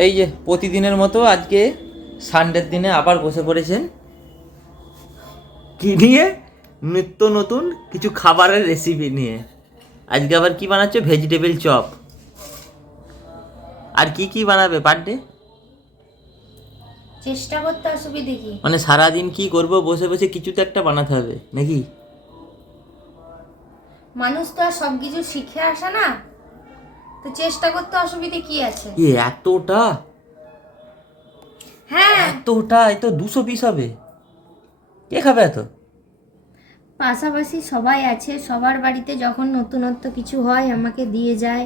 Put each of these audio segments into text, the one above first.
এই যে প্রতিদিনের মতো আজকে সানডের দিনে আবার বসে পড়েছেন কি নিয়ে, নিত্য নতুন কিছু খাবারের রেসিপি নিয়ে। আজকে আবার কি বানাচ্ছে? Vegetable chop. আর কি কি বানাবে পার ডে? চেষ্টা করতে অসুবিধে কি? মানে সারাদিন কি করবো, বসে বসে কিছু তো একটা বানাতে হবে নাকি? মানুষ তো আর সবকিছু শিখে আসে না, তো চেষ্টা করতে অসুবিধে কি আছে? এতটা হ্যাঁ, এতটা এ তো 200 পিস হবে। কে খাবে এত? পাশাপাশি সবাই আছে, সবার বাড়িতে যখন নতুনত্ব কিছু হয় আমাকে দিয়ে যায়।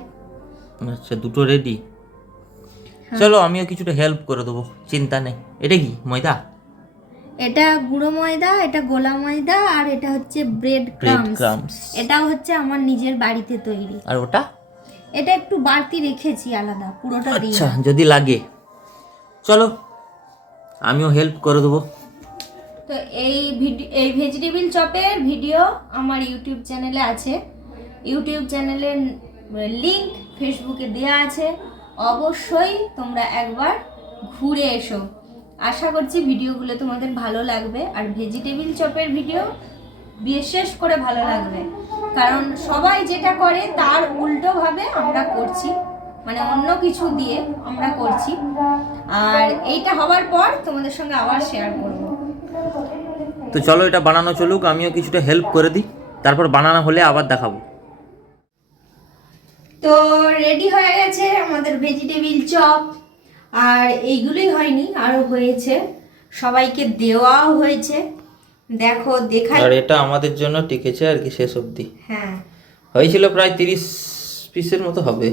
আচ্ছা, দুটো রেডি। হ্যাঁ। চলো আমিও কিছুটা হেল্প করে দেবো, চিন্তা নেই। এটা কি ময়দা? এটা গুঁড়ো ময়দা, এটা গোলা ময়দা, আর এটা হচ্ছে ব্রেড ক্রামস। ক্রাম্বস। এটা হচ্ছে আমার নিজের বাড়িতে তৈরি। আর ওটা? এটা একটু বাড়তি রেখেছি আলাদা, পুরোটা দিই আচ্ছা, না। যদি লাগে চলো আমিও হেল্প করে দেবো। তো এই ভেজিটেবিল চপের ভিডিও আমার ইউটিউব চ্যানেলে আছে। ইউটিউব চ্যানেলের লিংক ফেসবুকে দেওয়া আছে, অবশ্যই তোমরা একবার ঘুরে এসো। আশা করছি ভিডিওগুলো তোমাদের ভালো লাগবে, আর ভেজিটেবিল চপের ভিডিও বিশেষ করে ভালো লাগবে, কারণ সবাই যেটা করে তার উল্টোভাবে আমরা করছি, মানে অন্য কিছু দিয়ে আমরা করছি। আর এইটা হওয়ার পর তোমাদের সঙ্গে আবার শেয়ার করব। তো চলো এটা বানানো চলুক, আমিও কিছুটা হেল্প করে দিই, তারপর বানানো হলে আবার দেখাবো। তো রেডি হয়ে গেছে আমাদের ভেজিটেবিল চপ, আর এইগুলোই হয়নি, আরো হয়েছে, সবাইকে দেওয়াও হয়েছে। দেখো দেখাই। আর এটা আমাদের জন্য টিকেছে আর কি শেষ অবধি। হ্যাঁ, হয়েছিল প্রায় 30 পিসের মতো হবে,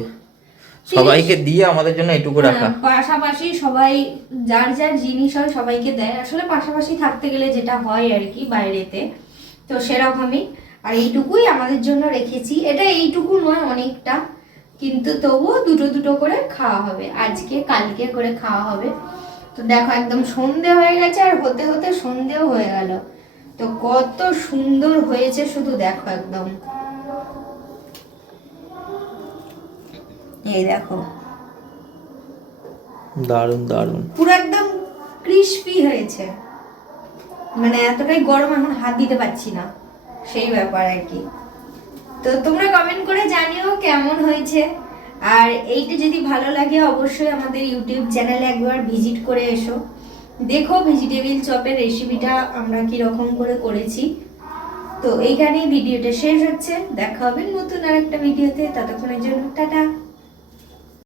সবাইকে দিয়ে আমাদের জন্য এটুকু রাখা। পাশাপাশি সবাই যার যার জিনিস হয় সবাইকে দেয়, আসলে পাশাপাশি থাকতে গেলে যেটা হয় আর কি বাইরেতে, তো সেরকমই। আর এইটুকুই আমাদের জন্য রেখেছি, এটা এইটুকু নয় অনেকটা, কিন্তু তবুও দুটো দুটো করে খাওয়া হবে, আজকে কালকে করে খাওয়া হবে। তো দেখো একদম সন্ধে হয়ে গেছে, আর হতে হতে সন্ধেও হয়ে গেল। তো কত সুন্দর হয়েছে শুধু দেখো, একদম এই দেখো, দারুণ দারুণ। পুরো একদম ক্রিস্পি হয়েছে, মানে এতটাই গরম এখন হাত দিতে পারছি না, সেই ব্যাপার আর কি। তো তোমরা কমেন্ট করে জানিও কেমন হয়েছে, আর এইটা যদি ভালো লাগে অবশ্যই আমাদের ইউটিউব চ্যানেলে একবার ভিজিট করে এসো, দেখো ভেজিটেবিল চপের রেসিপিটা আমরা কি রকম করে করেছি। তো এইখানেই ভিডিওটা শেষ হচ্ছে, দেখা হবে নতুন আরেকটা ভিডিওতে, ততক্ষণের জন্য টাটা।